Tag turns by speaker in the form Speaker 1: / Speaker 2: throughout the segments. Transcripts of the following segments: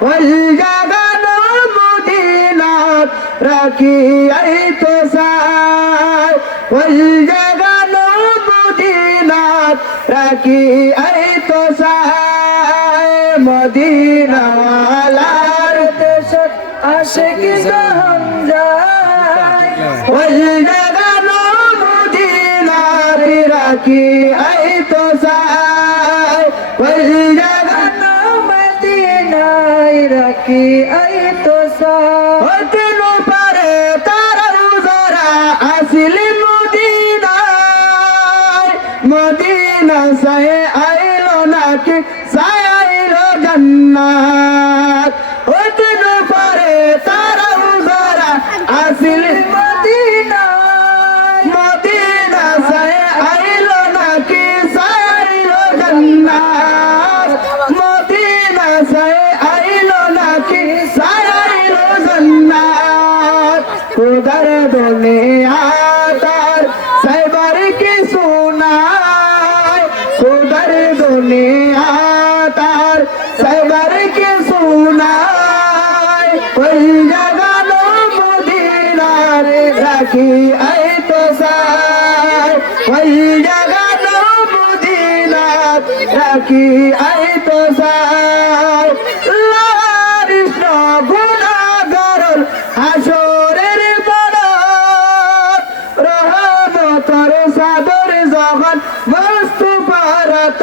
Speaker 1: والجبل مديلا ركيت ساي والجبل مديلا ركيت ساي مدينة وعلى ارتشت عشق جهنم جاي والجبل مديلا ركيت ساي রাখি এই তো সাই হতেন পারে তারা উজারা আসিলি মদিনায়। মদিনা সায়ে আইলো নাকি সায় আইলো জান্নাত। জান্নাত খুদার দুনিয়া তার সাইবার কি সুনায় খুদার দুনিয়া তার সাইবার কি সুনায় ওই জাগানো মদিনার রাখি আই তো সাই। ওই জাগানো মদিনার রাখি আই তো সাই। লারিস সাদর জগৎ মস্ত পারত।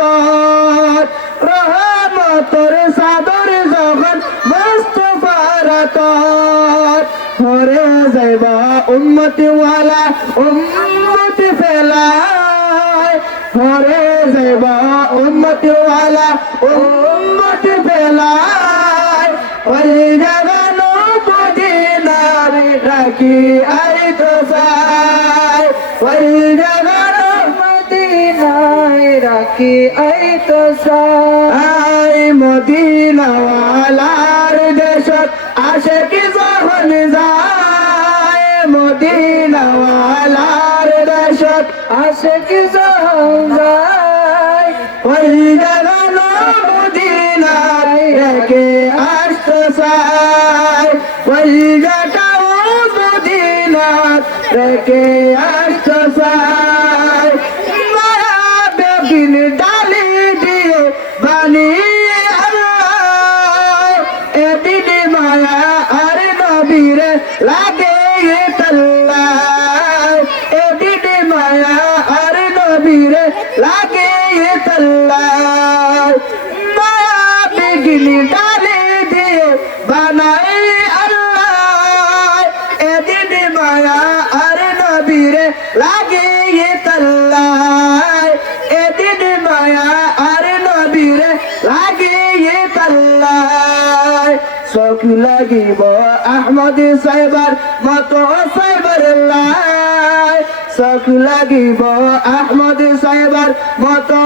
Speaker 1: রহমতর সাদর জগৎ মস্ত পারত। হরে যাইবা উম্মতি ওয়ালা উম্মতি ফেলায়। হরে যাইবা উম্মতি ওয়ালা উম্মতি ফেলায়। ওই জাগানো আই তো সাই জাগানো মদিনায় রাখি আই তো সাই মদিনাওয়ালার দেশত আসে কি যখন যায়। মদিনাওয়ালার দেশত আসে কি যখন যায়। ওই জাগানো মদিনায় রেখে আসতে চাই ওই রেখে লাগে এদিন মায়া আর নবীরে লাগে মায়া বেগিনি ডালে দিয়ে বানাই আল্লাহ। এদিন মায়া আর নবীরে লাগে তাল্লাহ লাগিব আহমদ সাহেবার মতো সাহেবার লাই চোখ লাগিব আহমদ সাহেবার মতো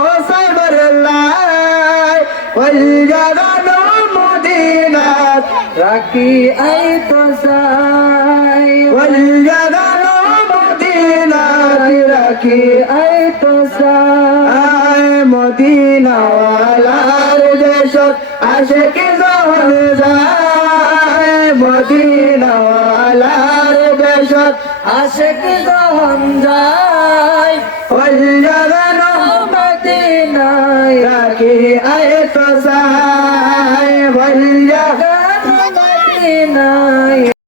Speaker 1: জাগানো মদিনাত, রাখি আই তো সাই। মদিনাত, রাখি আই তো সাই। মদিনাওয়ালার দেশত আসে মদিনাওয়ালার দেশত আসে কি যখন যায় জাগানো মদিনায় রাখি আয় তো ওই মদিনায়